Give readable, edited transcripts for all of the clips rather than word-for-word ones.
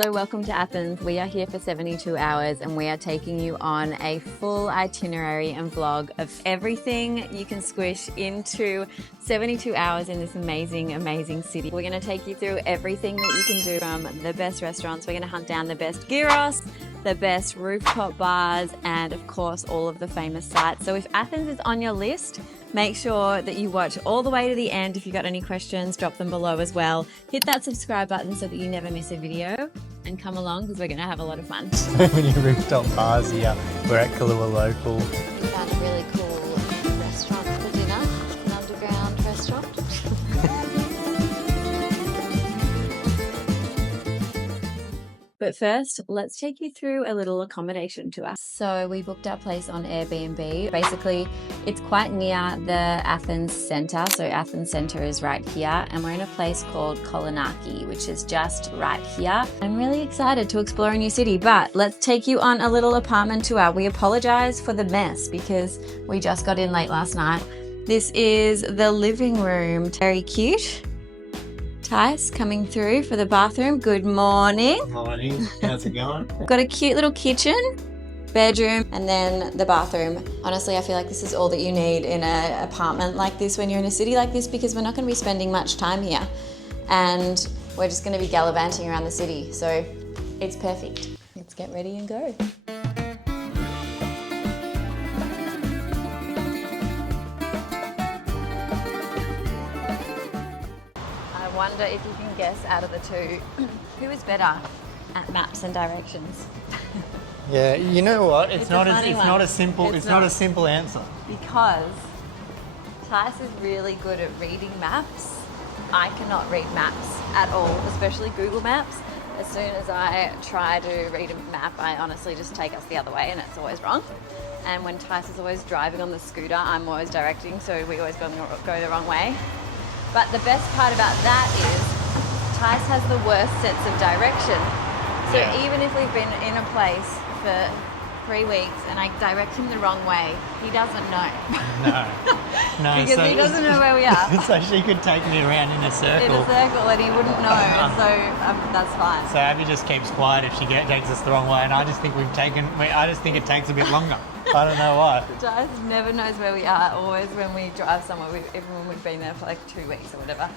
So welcome to Athens. We are here for 72 hours and we are taking you on a full itinerary and vlog of everything you can squish into 72 hours in this amazing, amazing city. We're going to take you through everything that you can do, from the best restaurants. We're going to hunt down the best gyros, the best rooftop bars, and of course all of the famous sites. So if Athens is on your list, make sure that you watch all the way to the end. If you've got any questions, drop them below as well. Hit that subscribe button so that you never miss a video, and come along because we're going to have a lot of fun. So many rooftop bars here. We're at Kalua Local. We found a really cool restaurant for dinner, an underground restaurant. But first, let's take you through a little accommodation tour. So we booked our place on Airbnb. Basically, it's quite near the Athens Centre. So Athens Centre is right here, and we're in a place called Kolonaki, which is just right here. I'm really excited to explore a new city, but let's take you on a little apartment tour. We apologise for the mess because we just got in late last night. This is the living room. Very cute. Tice coming through for the bathroom. Good morning. Morning. How's it going? Got a cute little kitchen, bedroom, and then the bathroom. Honestly, I feel like this is all that you need in an apartment like this when you're in a city like this, because we're not going to be spending much time here and we're just going to be gallivanting around the city. So it's perfect. Let's get ready and go. I wonder if you can guess out of the two, who is better at maps and directions? Yeah, you know what? It's not a simple answer. Because Tice is really good at reading maps. I cannot read maps at all, especially Google Maps. As soon as I try to read a map, I honestly just take us the other way and it's always wrong. And when Tice is always driving on the scooter, I'm always directing, so we always go the wrong way. But the best part about that is Tice has the worst sets of direction. So even if we've been in a place for 3 weeks and I direct him the wrong way, he doesn't know. No. Because he doesn't know where we are. So she could take me around in a circle. And he wouldn't know, and so that's fine. So Abby just keeps quiet if she takes us the wrong way, and I just think it takes a bit longer. I don't know why. Tice never knows where we are, always when we drive somewhere, even when we've been there for like 2 weeks or whatever.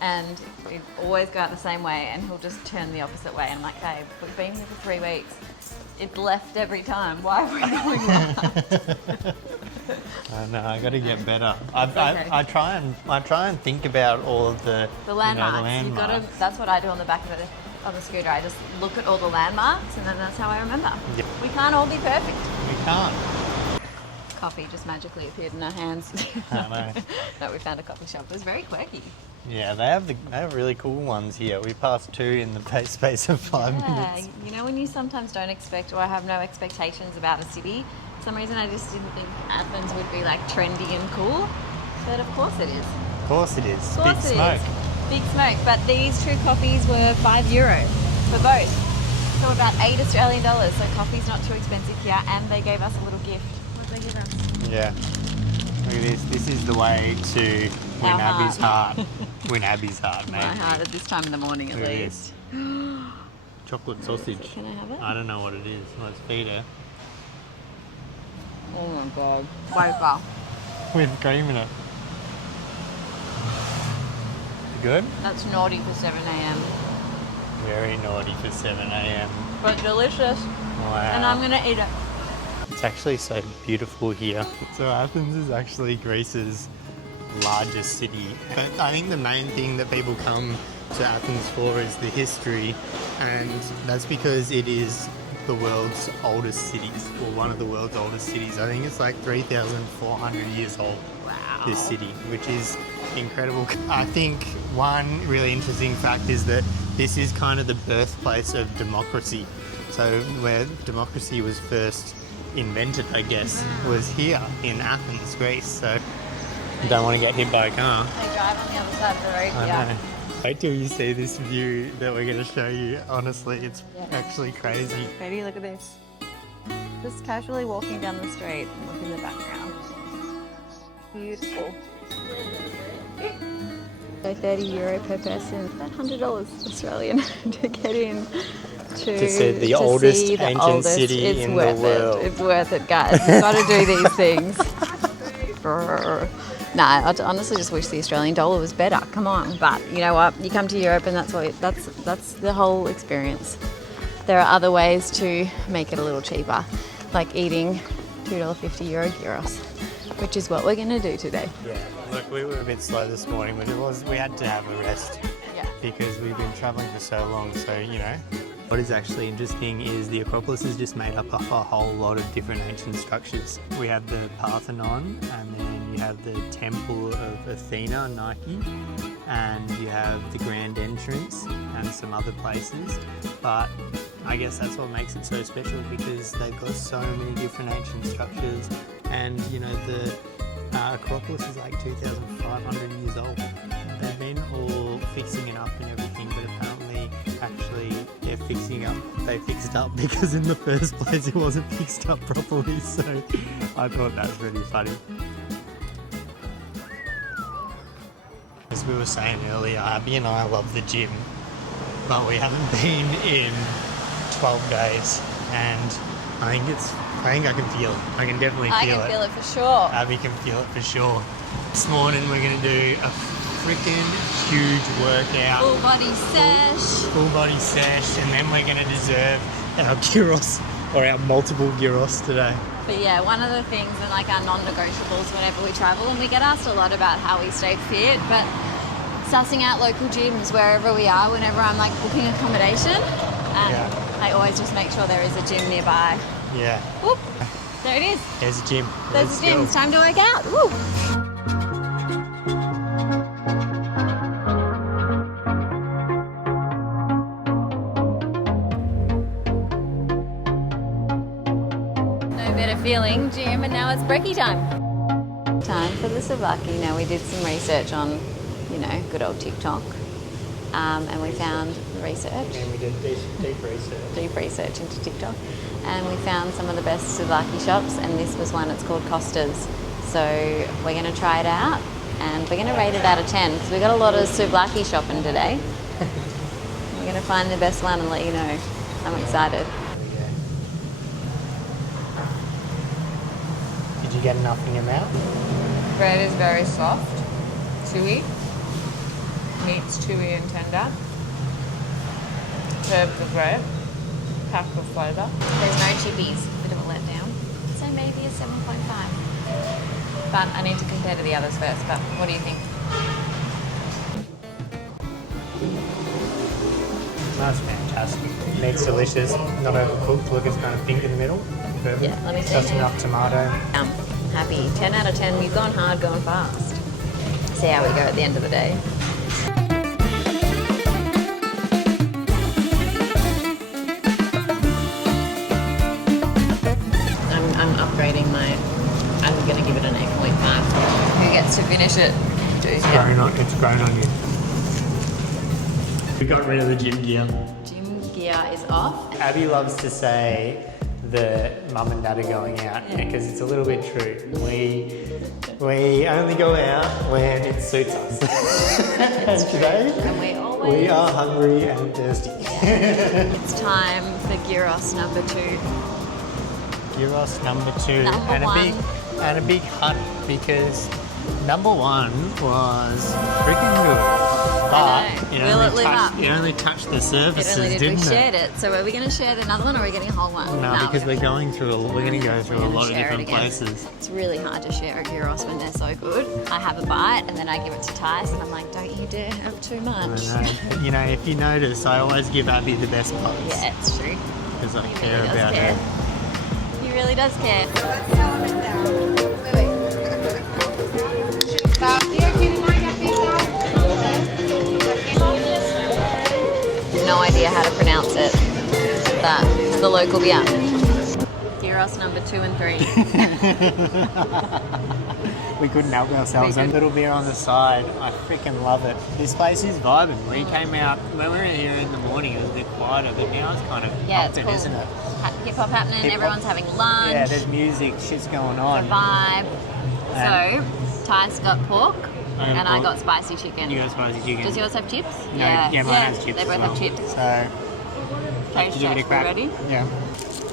And we always go out the same way and he'll just turn the opposite way. And I'm like, hey, we've been here for 3 weeks. It's left every time. Why are we going left? I know, I got to get better. I try and think about all of the landmarks. landmarks. That's what I do on the back of the scooter. I just look at all the landmarks and then that's how I remember. Yep. We can't all be perfect. We can't. Coffee just magically appeared in our hands. I know. No, we found a coffee shop. It was very quirky. Yeah, they have really cool ones here. We passed 2 in the space of 5 minutes. You know, when you sometimes don't expect or have no expectations about a city, for some reason I just didn't think Athens would be like trendy and cool, but of course it is. Of course it is. Big smoke. Big smoke. But these 2 coffees were €5 for both. So about $8 Australian. So coffee's not too expensive here, and they gave us a little gift. What did they give us? Yeah. Look at this. This is the way to win Abby's heart. Win Abby's heart, man. My heart at this time in the morning at least. Chocolate sausage. Can I have it? I don't know what it is. Let's feed her. Oh my god. Wafer. With cream in it. Good? That's naughty for 7 a.m. Very naughty for 7 a.m. But delicious. Wow. And I'm gonna eat it. It's actually so beautiful here. So Athens is actually Greece's largest city. But I think the main thing that people come to Athens for is the history, and that's because it is the world's oldest cities, or one of the world's oldest cities. I think it's like 3,400 years old. Wow. This city, which is incredible. I think one really interesting fact is that this is kind of the birthplace of democracy. So where democracy was first invented, I guess, was here in Athens, Greece. So you don't want to get hit by a car. They drive on the other side of the road I here. know. Wait till you see this view that we're going to show you. Honestly, it's actually crazy. Ready? Look at this. Just casually walking down the street and look in the background. Beautiful. So €30 per person, about $100 Australian to get in. to see the oldest see the ancient oldest. city It's in the worth world. It's worth it, guys. You've got to do these things. Nah, I honestly just wish the Australian dollar was better. Come on, but you know what? You come to Europe, and that's the whole experience. There are other ways to make it a little cheaper, like eating €2.50 gyros, which is what we're going to do today. Yeah, look, we were a bit slow this morning, but we had to have a rest. Yeah. Because we've been travelling for so long, so you know. What is actually interesting is the Acropolis is just made up of a whole lot of different ancient structures. We have the Parthenon, and then you have the Temple of Athena, Nike, and you have the Grand Entrance and some other places. But I guess that's what makes it so special, because they've got so many different ancient structures, and you know the Acropolis is like 2,500 years old. They've been all fixing it up and everything, but apparently actually they fixed it up because in the first place it wasn't fixed up properly, so I thought that was really funny. As we were saying earlier, Abby and I love the gym, but we haven't been in 12 days, and I think I can feel it. I can definitely feel it. I can feel it for sure. Abby can feel it for sure. This morning we're going to do a freaking huge workout. Full body sesh, and then we're going to deserve our gyros, or our multiple gyros today. But yeah, one of the things and like our non-negotiables whenever we travel, and we get asked a lot about how we stay fit, but sussing out local gyms wherever we are, whenever I'm like booking accommodation, and I always just make sure there is a gym nearby. Yeah. Whoop, there it is. There's a gym. There's a gym. It's time to work out. Woo. No better feeling, gym, and now it's brekkie time. Time for the Souvlaki. Now we did some research on, you know, good old TikTok, and we found research. And we did deep research into TikTok, and we found some of the best Souvlaki shops, and this was one. It's called Costa's. So we're going to try it out, and we're going to rate it out of 10 because we got a lot of Souvlaki shopping today. We're going to find the best one and let you know. I'm excited. Did you get enough in your mouth? Bread is very soft, chewy. Meat's chewy and tender. Herbs are great, packed with flavour. There's no chippies, bit of a letdown. So maybe a 7.5. But I need to compare to the others first, but what do you think? That's fantastic. Meat's delicious, not overcooked. Look, it's kind of pink in the middle. Perfect. Yeah, let me see. Just enough tomato. Happy. 10 out of 10. You've gone hard, going fast. See how we go at the end of the day. I'm upgrading I'm going to give it an 8.5. Who gets to finish it? It's grown on you. We got rid of the gym gear. Gym gear is off. Abby loves to say that mum and dad are going out because it's a little bit true. We only go out when it suits us. And today And we are hungry and thirsty. It's time for gyros number 2. Gyros number 2. Number one. And a big hunt because number 1 was freaking good. But it only touched the surfaces, didn't it? We shared it. So are we going to share another one, or are we getting a whole one? No, because we're going to go through a lot of different places. It's really hard to share a gyros when they're so good. I have a bite and then I give it to Tice and I'm like, don't you dare have too much. You know, if you notice, I always give Abby the best parts. Yeah, it's true. Because I He care really does about care. her. He really does care. No idea how to pronounce it. That's the local beer. Gyros number 2 and 3. We couldn't help ourselves. A little beer on the side. I freaking love it. This place is vibing. We came out, when we were here in the morning, it was a bit quieter, but now it's kind of It's pumping, cool. isn't it? Hip hop happening, Hip-hop. everyone's having lunch. Yeah, there's music, shit's going on. Vibe. So, Tice got pork and I pork. got spicy chicken. You got spicy chicken. Does yours have chips? No, yeah, mine has chips They both as well. have chips. So, Taste Give it a test. crack. Ready? Yeah.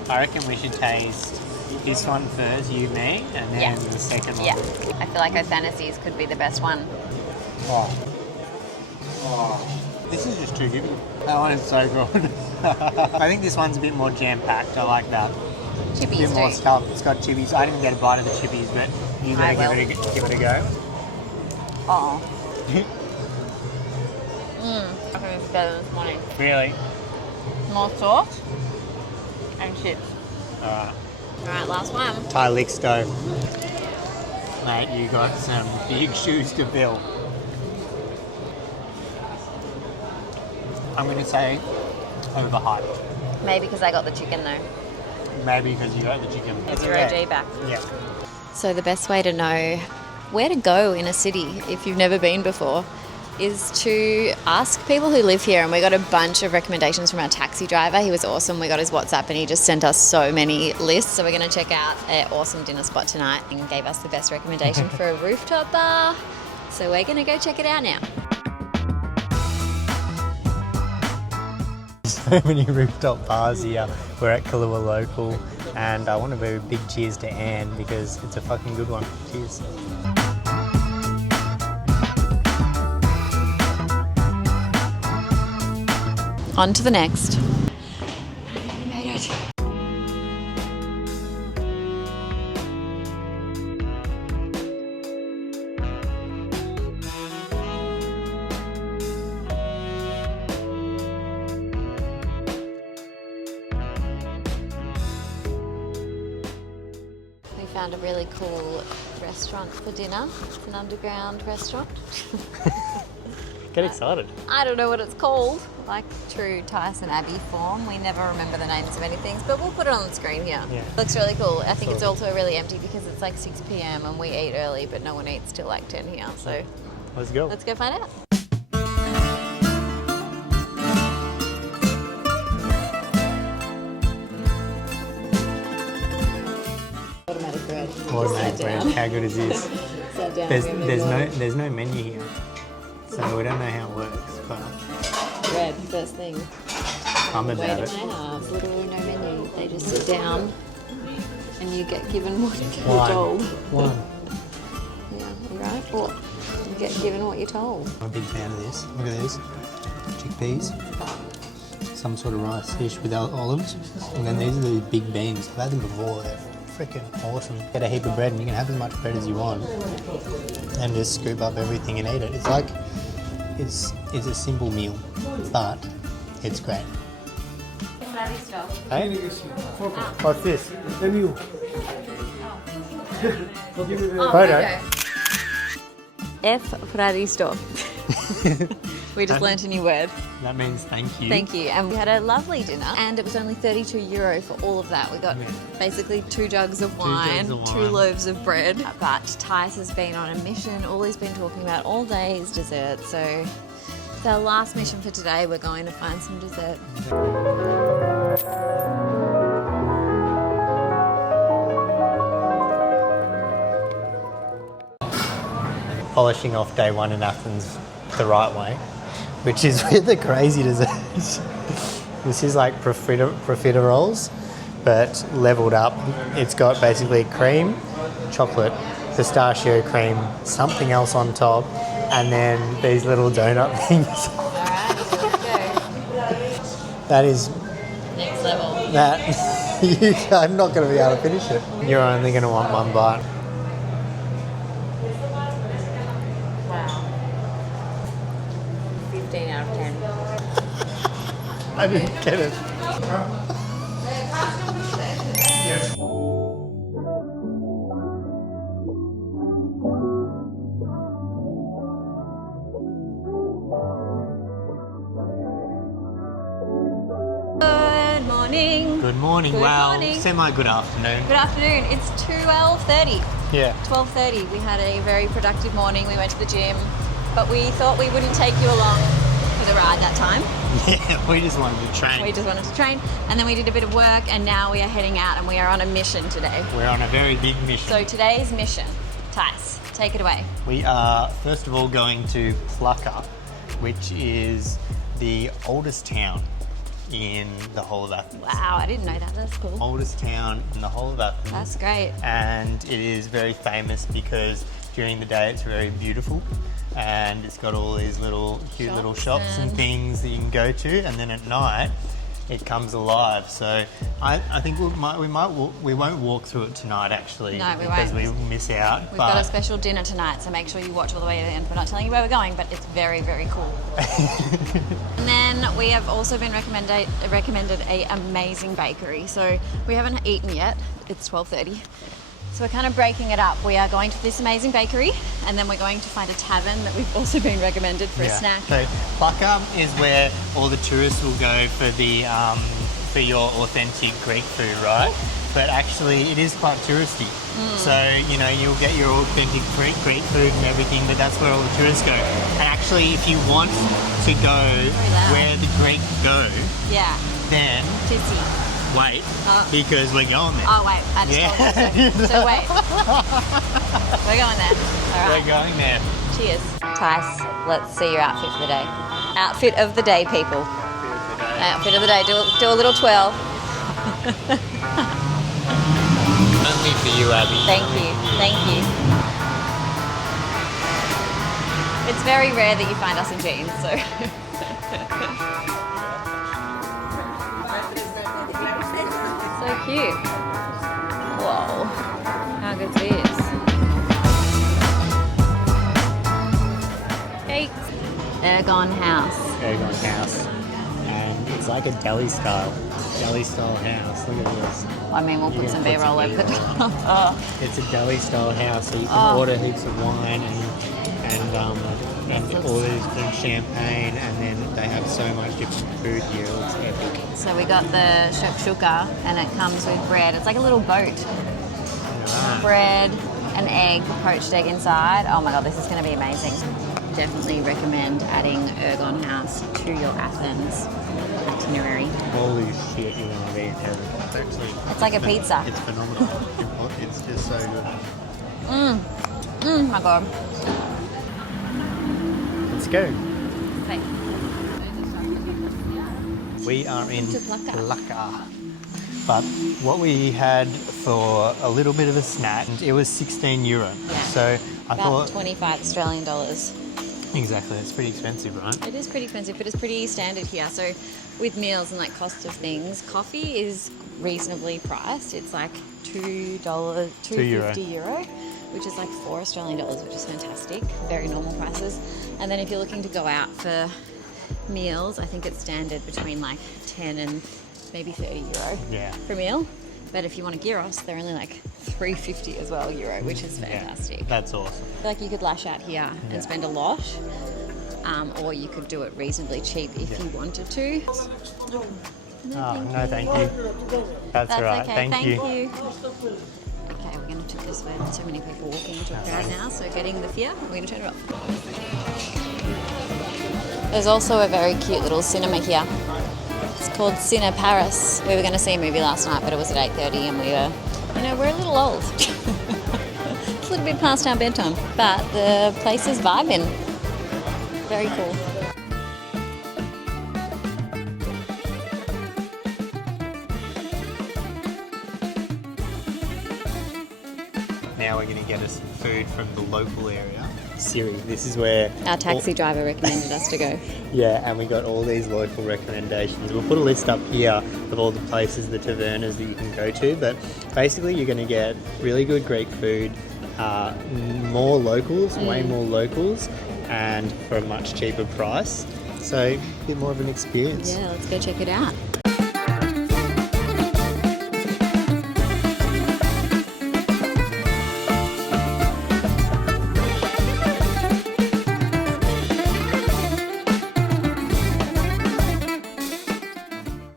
I reckon we should taste this one first, you, me, and then Yeah. the second one. Yeah. I feel like Athanasi's could be the best one. Oh. This is just too good. That one is so good. I think this one's a bit more jam-packed. I like that. A Chippies bit more too. stuff. It's got chippies. I didn't get a bite of the chippies, but you I gotta will. give it a go. Oh. I think it's better this morning. Really? More sauce and chips. Alright. Alright, last one. Thai lick stove. Mate, you got some big shoes to fill. I'm gonna say overhyped. Maybe because I got the chicken though. Maybe because you got the chicken. It's your OG back. Yeah. So the best way to know where to go in a city if you've never been before is to ask people who live here, and we got a bunch of recommendations from our taxi driver. He was awesome. We got his WhatsApp and he just sent us so many lists. So we're going to check out an awesome dinner spot tonight and gave us the best recommendation for a rooftop bar. So we're going to go check it out now. So many rooftop bars here. We're at Kalua Local, and I want to do a big cheers to Anne because it's a fucking good one. Cheers. On to the next. We made it. We found a really cool restaurant for dinner. It's an underground restaurant. Get excited. I don't know what it's called. Like true Tyson Abbey form, we never remember the names of anything, but we'll put it on the screen here. Yeah. Looks really cool. I think it's also really empty because it's like 6 p.m. and we eat early, but no one eats till like 10 here. So Let's go. let's go find out. Automatic bread. Automatic bread. How good is this? Sat down. There's no menu here, so we don't know how it works. But bread first thing. I'm Way about to it. my halves, literally no menu. They just sit down and you get given what you're told. One. Yeah, you right? Or you get given what you're told. I'm a big fan of this. Look at this. Chickpeas. Some sort of rice dish with olives. And then these are the big beans. I've had them before. They're freaking awesome. Get a heap of bread and you can have as much bread as you want. And just scoop up everything and eat it. It's like, it's a simple meal, but it's great. Hey? What's this? Photo. F fraristo. We just learnt a new word. That means thank you. Thank you. And we had a lovely dinner and it was only €32 for all of that. We got basically 2 jugs of wine, 2 loaves of bread. But Tice has been on a mission. All he's been talking about all day is dessert. So it's our last mission for today. We're going to find some dessert. Polishing off day one in Athens the right way, which is with the crazy desserts. This is like profiteroles, but leveled up. It's got basically cream, chocolate, pistachio cream, something else on top, and then these little donut things. Alright, let's go. That is, Next level. I'm not going to be able to finish it. You're only going to want one bite. Wow. 15 out of 10. I didn't get it. Good morning. Good morning. Good Well, morning. semi-good afternoon. Good afternoon. It's 12:30. Yeah. 12:30. We had a very productive morning. We went to the gym, but we thought we wouldn't take you along for the ride that time. Yeah, we just wanted to train. We just wanted to train, and then we did a bit of work, and now we are heading out, and we are on a mission today. We're on a very big mission. So today's mission, Tice, take it away. We are first of all going to Plaka, which is the oldest town in the whole of Athens. Wow, I didn't know that. That's cool. Oldest town in the whole of Athens. That's great. And it is very famous because during the day it's very beautiful and it's got all these cute little shops and things that you can go to, and then at night it comes alive. So I think we won't walk through it tonight actually. No, we because won't. we miss out. We've got a special dinner tonight, so make sure you watch all the way to the end. We're not telling you where we're going, but it's very, very cool. And then we have also been recommended a amazing bakery. So we haven't eaten yet. It's 12:30. So we're kind of breaking it up. We are going to this amazing bakery, and then we're going to find a tavern that we've also been recommended for a snack. So Plaka is where all the tourists will go for the for your authentic Greek food, right? But actually it is quite touristy. So, you know, you'll get your authentic Greek food and everything, but that's where all the tourists go. And actually if you want to go where the Greeks go, then wait, because we're going there. Oh wait, I just told you so. So wait. We're going there. All right. We're going there. Cheers. Tice, let's see your outfit for the day. Outfit of the day, people. Outfit of the day. Do a little twirl. Only for you, Abby. Thank you. Thank you. It's very rare that you find us in jeans, so. So cute. Whoa. How good's this? Hey. Ergon House. Ergon House. And it's like a deli style house. Look at this. I mean, we'll put some B-roll over the top. It's a deli style house, so you can order heaps of wine and all these different champagne, and then they have so much different food here. It's epic. So we got the shakshuka, and it comes with bread. It's like a little boat. Bread, an egg, poached egg inside. Oh my god, this is going to be amazing. Definitely recommend adding Ergon House to your Athens itinerary. Holy shit, you want to be in heaven. It's like a pizza. It's phenomenal. It's just so good. My god. Let's go. Okay. We are in To Plaka. Plaka. But what we had for a little bit of a snack, it was €16. Yeah. So I About thought 25 Australian dollars. exactly, it's pretty expensive, right? It is pretty expensive, but it's pretty standard here. So with meals and like cost of things, coffee is reasonably priced. It's like €2.50, which is like €4 Australian, which is fantastic. Very normal prices. And then if you're looking to go out for meals, I think it's standard between like 10 and maybe €30 per meal. But if you want a gyros, they're only like €3.50 as well, which is fantastic. Yeah, that's awesome. Like you could lash out here and spend a lot, or you could do it reasonably cheap if you wanted to. No, thank you. That's all right. Okay. Thank you. Okay, we're going to turn this way. There's so many people walking into a crowd now, so getting the fear, we're going to turn it off. There's also a very cute little cinema here. It's called Cine Paris. We were going to see a movie last night, but it was at 8:30 and we're a little old. It's a little bit past our bedtime, but the place is vibing. Very cool. Now we're going to get us some food from the local area. Siri, this is where Our taxi driver recommended us to go. Yeah, and we got all these local recommendations. We'll put a list up here of all the places, the tavernas that you can go to, but basically you're going to get really good Greek food, more locals, way more locals, and for a much cheaper price. So a bit more of an experience. Yeah, let's go check it out.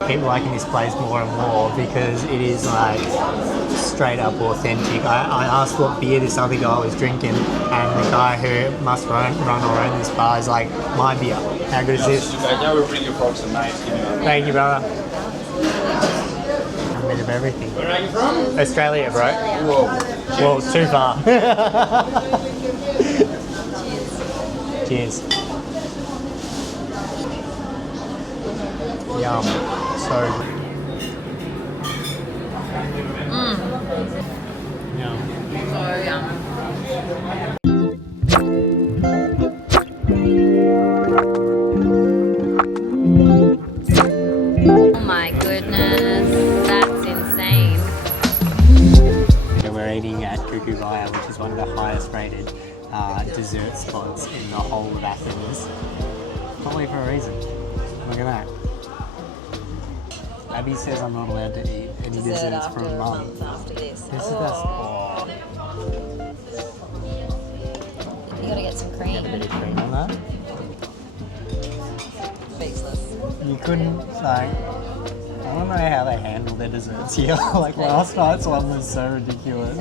Keep liking this place more and more because it is like straight up authentic. I asked what beer this other guy was drinking, and the guy who must run or own this bar is like, my beer. How good is this? Now we'll bring your folks and mates. Thank you, brother. A bit of everything. Where are you from? Australia, bro. Whoa. Well, too far. Cheers. Yum. So good. Yeah. So yum. Oh my goodness, that's insane. So we're eating at Kukuvaya, which is one of the highest rated dessert spots in the whole of Athens. Probably for a reason. Look at that. Abby says I'm not allowed to eat any desserts from mum. After this. This is just, oh, You gotta get some get a cream. bit of cream on that. Speechless. You couldn't, like, I don't know how they handle their desserts here. Like last night's one was so ridiculous.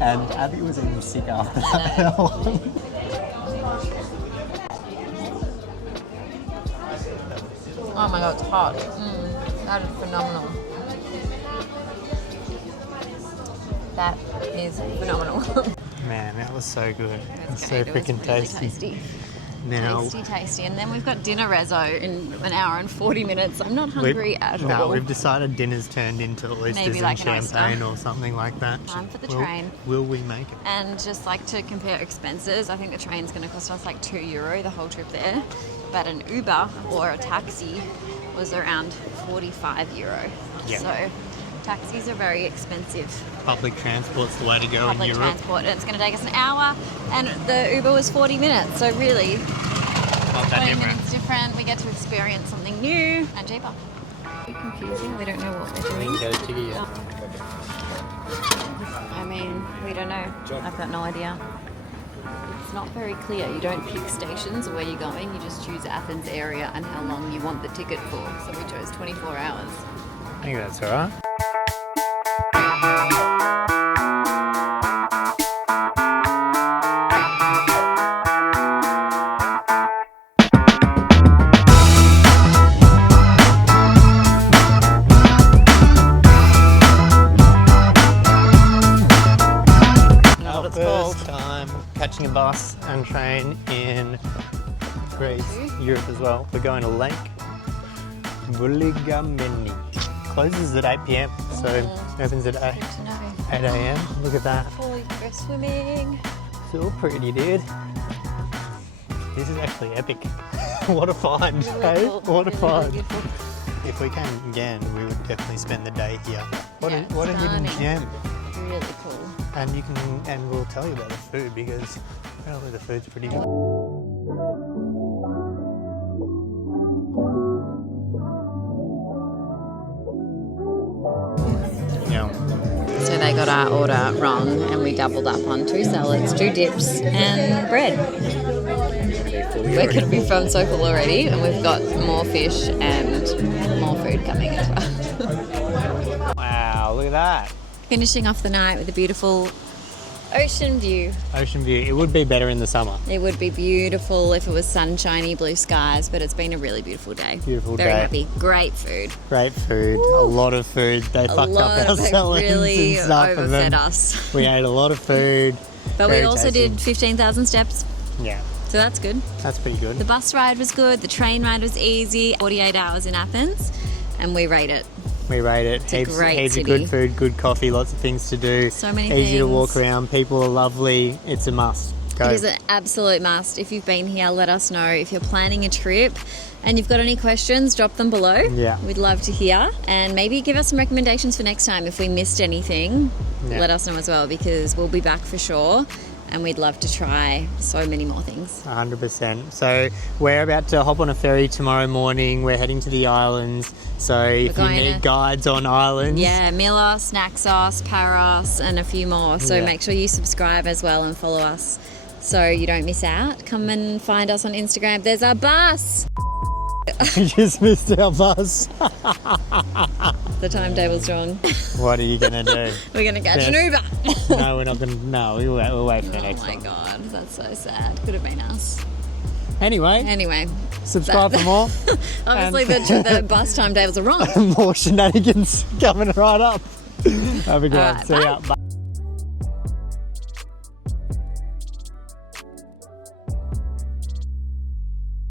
And Abby was even sick after that one. Oh my god, it's hot. That is phenomenal. That is phenomenal. Man, that was so good. It's so It was freaking really tasty. Now, Tasty. And then we've got dinner rezo in an hour and 40 minutes. I'm not hungry at all. No, we've decided dinner's turned into oysters Maybe and like an oyster. champagne or something like that. Time for the Will- train. Will we make it? And just like to compare expenses, I think the train's going to cost us like €2 the whole trip there. But an Uber or a taxi was around €45. Yeah. So taxis are very expensive. Public transport's the way to go Public in Europe. transport, and it's going to take us an hour, and the Uber was 40 minutes. So really, Not that 20 different. minutes different. We get to experience something new and cheaper. A bit confusing. We don't know what we're doing. Get a ticket yet. I mean, we don't know. I've got no idea. It's not very clear. You don't pick stations or where you're going. You just choose Athens area and how long you want the ticket for. So we chose 24 hours. I think that's alright. Our first time catching a bus and train in Greece, Europe as well. We're going to Lake Vouliagmeni. Closes at 8 p.m, so opens at 8 Good to know. a.m. Look at that. Before you go swimming. So pretty, dude. This is actually epic. What a find, hey? What a find. beautiful. If we came again, we would definitely spend the day here. What Yeah, a hidden stunning. gem. Really cool. And we'll tell you about the food because apparently the food's pretty good. Yeah. So they got our order wrong and we doubled up on 2 salads, 2 dips and bread. We're going to be so full already, and we've got more fish and more food coming as well. Wow, look at that. Finishing off the night with a beautiful ocean view. Ocean view. It would be better in the summer. It would be beautiful if it was sunshiny, blue skies, but it's been a really beautiful day. Beautiful Very day. happy. Great food. Great food. A lot of food. They fucked up our They salads really and stuff. And then overfed us. we ate a lot of food. But we Very also tasty. did 15,000 steps, Yeah, so that's good. that's pretty good. The bus ride was good, the train ride was easy, 48 hours in Athens, and we rate it. We rate it. a Heaps great of city. good food, good coffee, lots of things to do. So many Easy to walk things. around. People are lovely. It's a must. Go. It is an absolute must. If you've been here, let us know. If you're planning a trip and you've got any questions, drop them below. Yeah. We'd love to hear. And maybe give us some recommendations for next time. If we missed anything, Yeah. let us know as well, because we'll be back for sure. And we'd love to try so many more things. 100%. So we're about to hop on a ferry tomorrow morning. We're heading to the islands. So if you going need to- guides on islands, Yeah, Milos, Naxos, Paros, and a few more. So Yeah. make sure you subscribe as well and follow us so you don't miss out. Come and find us on Instagram. There's our bus. you just missed our bus. The timetable's wrong. What are you gonna do? We're gonna catch an Yes. Uber. No, we're not gonna. No, we'll wait for the Oh next my one. god, that's so sad. Could have been us. Anyway, Anyway, subscribe for more. obviously the bus timetables are wrong. More shenanigans coming right up. Have a good All one. right, See ya. bye. Bye.